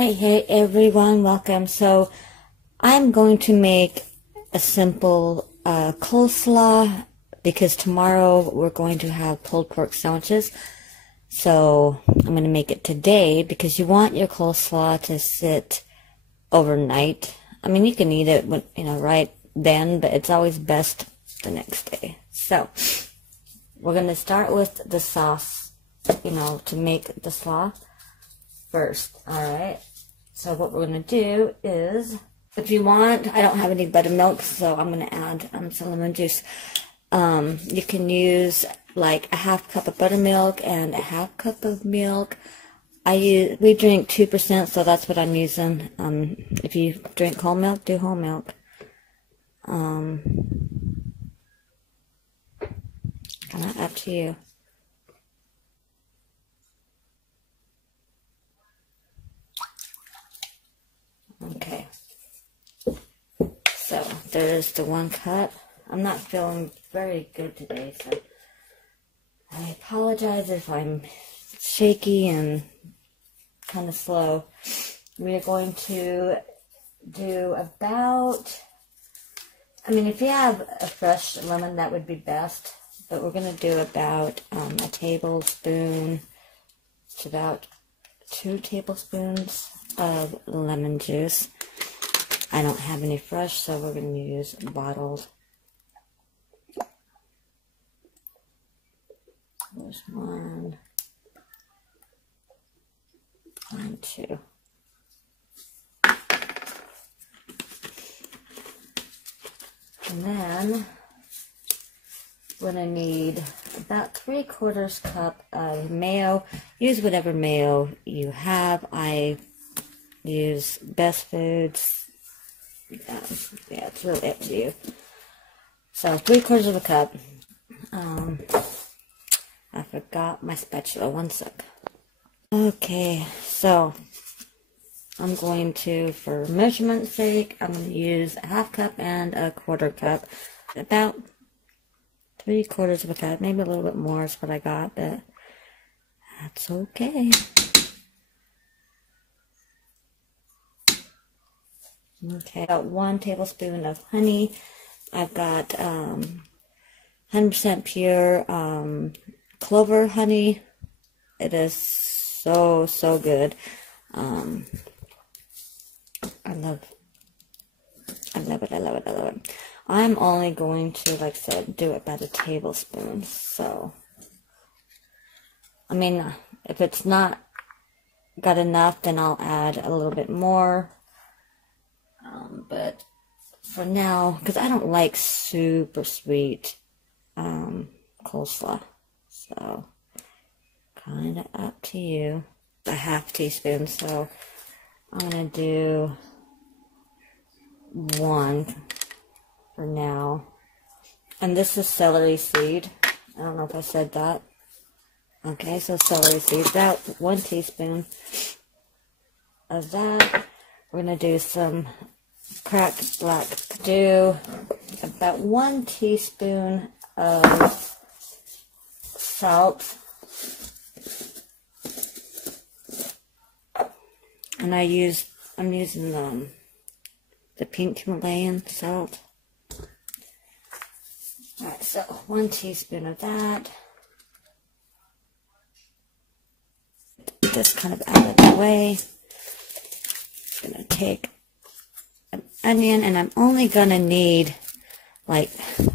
Hey everyone, welcome. So I'm going to make a simple coleslaw because tomorrow we're going to have pulled pork sandwiches. So I'm going to make it today because you want your coleslaw to sit overnight. I mean, you can eat it when, right then, but it's always best the next day. So we're going to start with the sauce, to make the slaw first. Alright, so what we're going to do is, if you want, I don't have any buttermilk, so I'm going to add some lemon juice. You can use like a half cup of buttermilk and a half cup of milk. We drink 2%, so that's what I'm using. If you drink whole milk, do whole milk. Kind of up to you. Okay, so there's the 1 cup. I'm not feeling very good today, so I apologize if I'm shaky and kind of slow. We are going to do about, if you have a fresh lemon, that would be best, but we're going to do about a tablespoon to about 2 tablespoons of lemon juice. I don't have any fresh, so we're going to use bottled. There's 1 and 2. And then we're going to need about 3/4 cup of mayo. Use whatever mayo you have. I use Best Foods. Yeah, it's really up to you. So 3/4 cup. I forgot my spatula. 1 sec. Okay, so I'm going to, for measurement's sake, I'm going to use a half cup and a 1/4 cup. About 3/4 cup, maybe a little bit more is what I got, but that's okay. Okay, about 1 tablespoon of honey. I've got 100% pure clover honey. It is so good. I love it. I'm only going to, like I said, do it about 1 tablespoon. So, if it's not got enough, then I'll add a little bit more. But for now, because I don't like super sweet coleslaw, so kind of up to you. A half teaspoon, so I'm gonna do 1 for now. And this is celery seed. I don't know if I said that. Okay, so celery seed, about 1 teaspoon of that. We're gonna do some cracked black dew, about 1 teaspoon of salt, and I'm using the pink Himalayan salt. Alright, so 1 teaspoon of that. Just kind of out of the way. I'm gonna take an onion, and I'm only gonna need like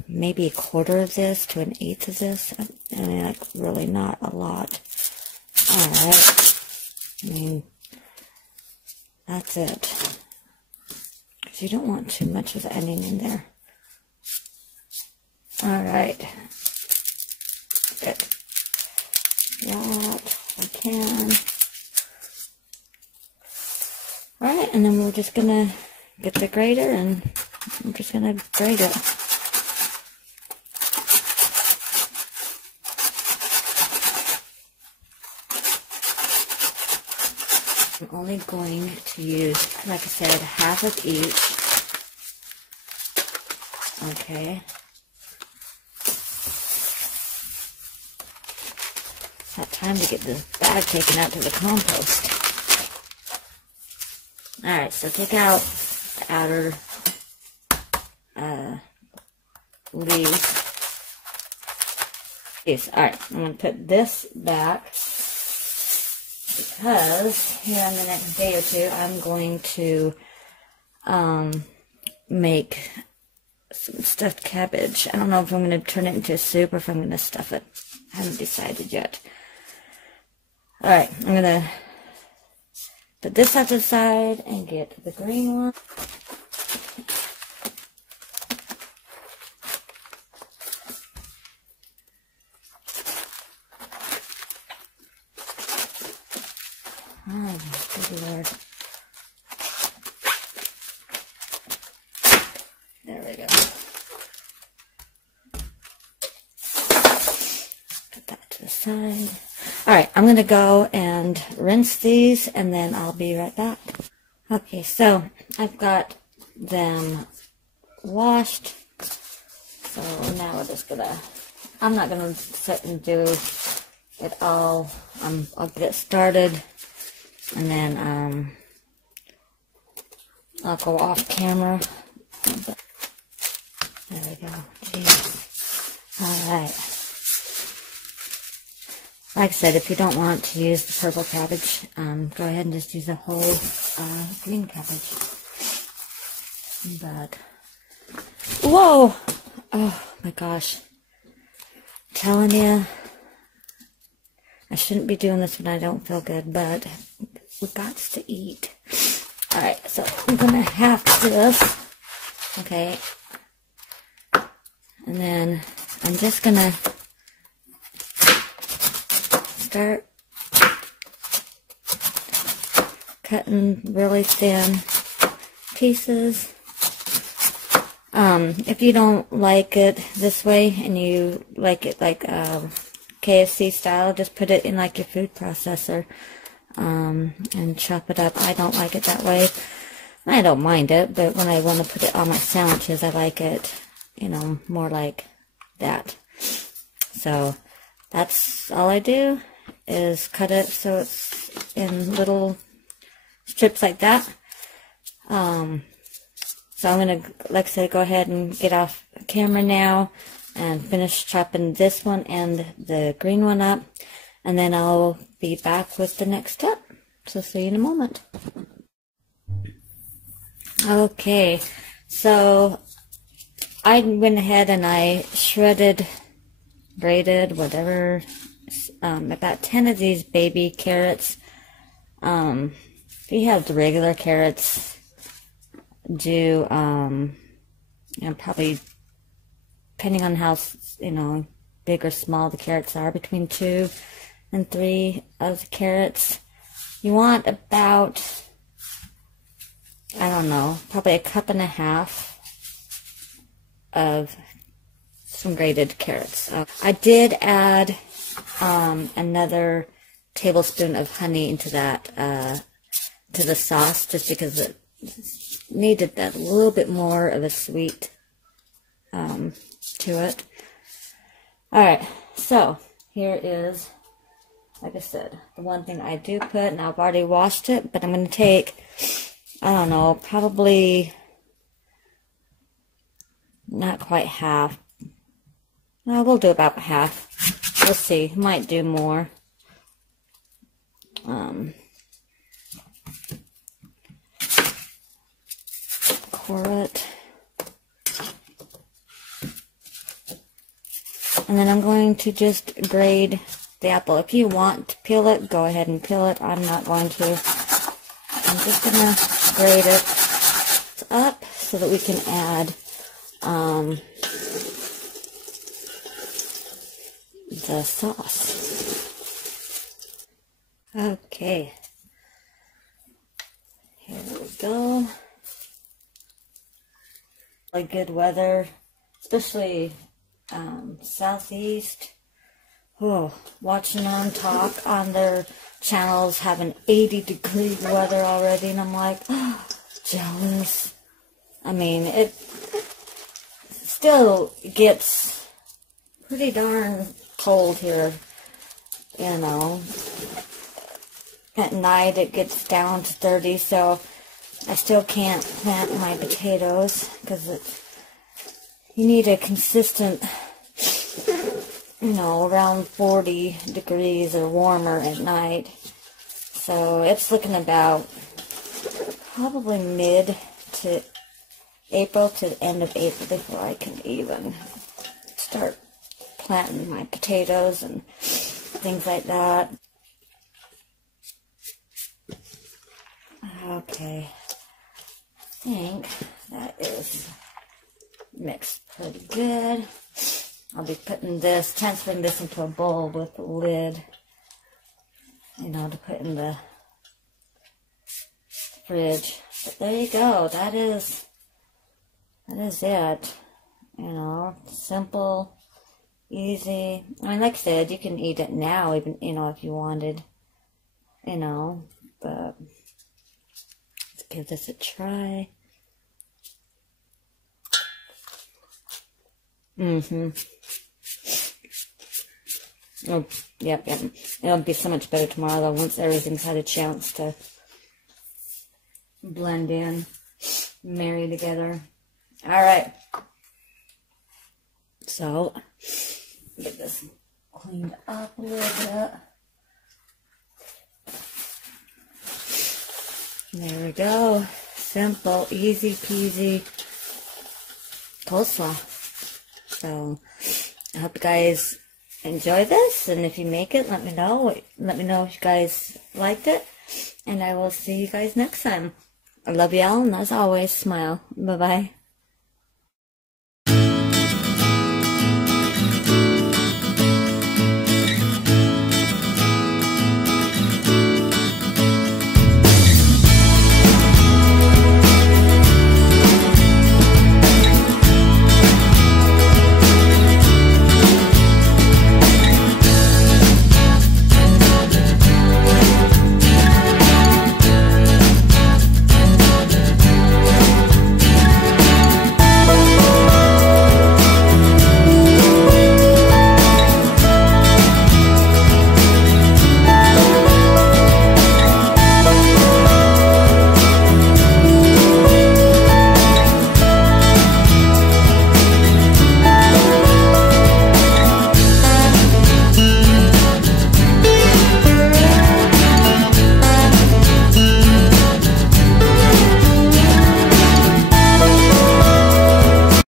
maybe 1/4 of this to 1/8 of this. Like really not a lot. Alright. That's it. Because you don't want too much of the onion in there. Alright. Good. That I can. Alright, and then we're just gonna get the grater and I'm just gonna grate it. I'm only going to use, like I said, half of each. Okay. It's that time to get this bag taken out to the compost. Alright, so take out the outer leaves. Alright, I'm going to put this back because here in the next day or two I'm going to make some stuffed cabbage. I don't know if I'm going to turn it into a soup or if I'm going to stuff it. I haven't decided yet. Alright, I'm going to put this out to the side and get the green one. Oh, good Lord. There we go. Put that to the side. Alright, I'm going to go and rinse these and then I'll be right back. Okay, so I've got them washed. So now we're just going to, I'm not going to sit and do it all. I'll get it started. And then I'll go off camera. There we go. Jeez. Alright. Like I said, if you don't want to use the purple cabbage, go ahead and just use the whole green cabbage. But, whoa! Oh my gosh. I'm telling you, I shouldn't be doing this when I don't feel good, but we got to eat. Alright, so I'm gonna have to do this. Okay. And then I'm just gonna start cutting really thin pieces. If you don't like it this way and you like it like KFC style, just put it in like your food processor and chop it up. I don't like it that way. I don't mind it, but when I want to put it on my sandwiches, I like it, you know, more like that. So that's all I do is cut it so it's in little strips like that. So I'm going to, like I said, go ahead and get off camera now and finish chopping this one and the green one up. And then I'll be back with the next step. So see you in a moment. Okay, so I went ahead and I shredded, grated, whatever, about 10 of these baby carrots. If you have the regular carrots, do, you know, probably, depending on how, you know, big or small the carrots are, between 2 and 3 of the carrots. You want about, I don't know, probably 1.5 cups of some grated carrots. I did add another tablespoon of honey into that, to the sauce, just because it needed that little bit more of a sweet to it. Alright, so here is, like I said, the one thing I do put, and I've already washed it, but I'm going to take, I don't know, probably not quite half. No, we'll do about half. We'll see. Might do more. Pour it. And then I'm going to just grate the apple. If you want to peel it, go ahead and peel it. I'm not going to. I'm just going to grate it up so that we can add the sauce. Okay. Here we go. Really good weather, especially southeast. Oh, watching them talk on their channels having 80-degree weather already, and I'm like, oh, jealous. I mean, it still gets pretty darn cold here, you know. At night it gets down to 30, so I still can't plant my potatoes because you need a consistent, you know, around 40 degrees or warmer at night. So it's looking about probably mid to April to the end of April before I can even start planting my potatoes and things like that. Okay, I think that is mixed pretty good. I'll be putting this, transferring this into a bowl with a lid, you know, to put in the fridge. But there you go, that is it. You know, simple, easy. I mean, like I said, you can eat it now, even, you know, if you wanted, you know, but let's give this a try. Oh, yep. It'll be so much better tomorrow, though, once everything's had a chance to blend in, marry together. Alright. So, get this cleaned up a little bit. There we go. Simple, easy peasy coleslaw. So, I hope you guys enjoy this, and if you make it, let me know. Let me know if you guys liked it, and I will see you guys next time. I love y'all, and as always, smile. Bye-bye.